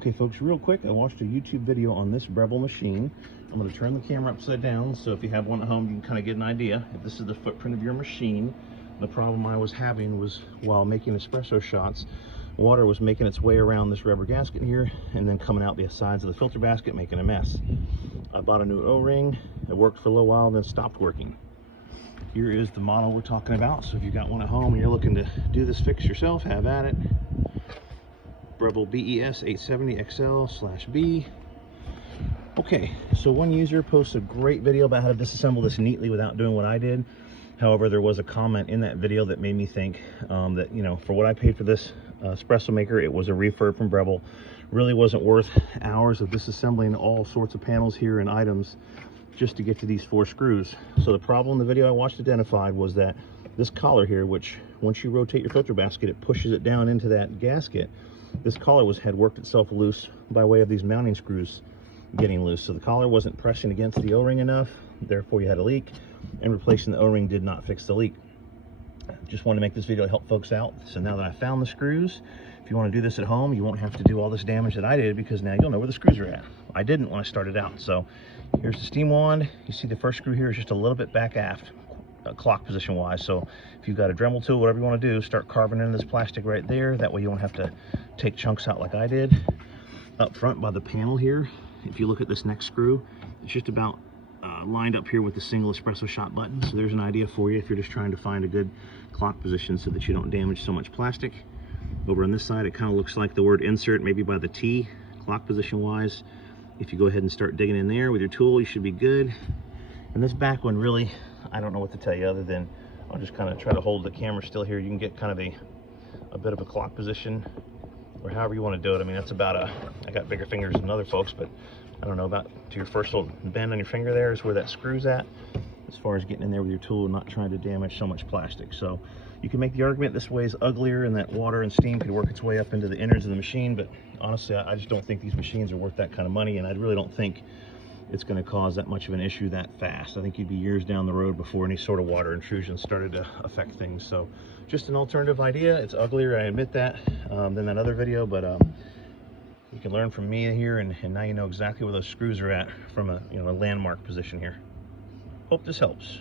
Okay folks, real quick, I watched a YouTube video on this Breville machine. I'm going to turn the camera upside down, so if you have one at home, you can kind of get an idea. If this is the footprint of your machine, the problem I was having was while making espresso shots, water was making its way around this rubber gasket here and then coming out the sides of the filter basket, making a mess. I bought a new O-ring. It worked for a little while, then stopped working. Here is the model we're talking about, so if you've got one at home and you're looking to do this fix yourself, have at it. Breville BES 870XL/B. Okay, so one user posted a great video about how to disassemble this neatly without doing what I did. However, there was a comment in that video that made me think that, you know, for what I paid for this espresso maker, it was a refurb from Breville. Really wasn't worth hours of disassembling all sorts of panels here and items just to get to these 4 screws. So the problem the video I watched identified was that this collar here, which once you rotate your filter basket, it pushes it down into that gasket. This collar had worked itself loose by way of these mounting screws getting loose. So the collar wasn't pressing against the O-ring enough, therefore you had a leak, and replacing the O-ring did not fix the leak. Just wanted to make this video to help folks out. So now that I found the screws, if you want to do this at home, you won't have to do all this damage that I did, because now you'll know where the screws are at. I didn't when I started out. So here's the steam wand. You see the first screw here is just a little bit back aft, clock position wise. So if you've got a Dremel tool, whatever you want to do, start carving into this plastic right there. That way you won't have to take chunks out like I did. Up front by the panel here, if you look at this next screw, it's just about lined up here with the single espresso shot button. So there's an idea for you if you're just trying to find a good clock position so that you don't damage so much plastic. Over on this side, it kind of looks like the word insert, maybe by the T, clock position wise. If you go ahead and start digging in there with your tool, you should be good. And this back one, really, I don't know what to tell you other than I'll just kind of try to hold the camera still here. You can get kind of a bit of a clock position, or however you want to do it. I mean, that's about I got bigger fingers than other folks, but I don't know, about to your first little bend on your finger there is where that screw's at, as far as getting in there with your tool and not trying to damage so much plastic. So you can make the argument this way is uglier and that water and steam could work its way up into the innards of the machine, but honestly, I just don't think these machines are worth that kind of money, and I really don't think it's going to cause that much of an issue that fast. I think you'd be years down the road before any sort of water intrusion started to affect things. So just an alternative idea. It's uglier, I admit that, than that other video, but you can learn from me here, and now you know exactly where those screws are at from a landmark position here. Hope this helps.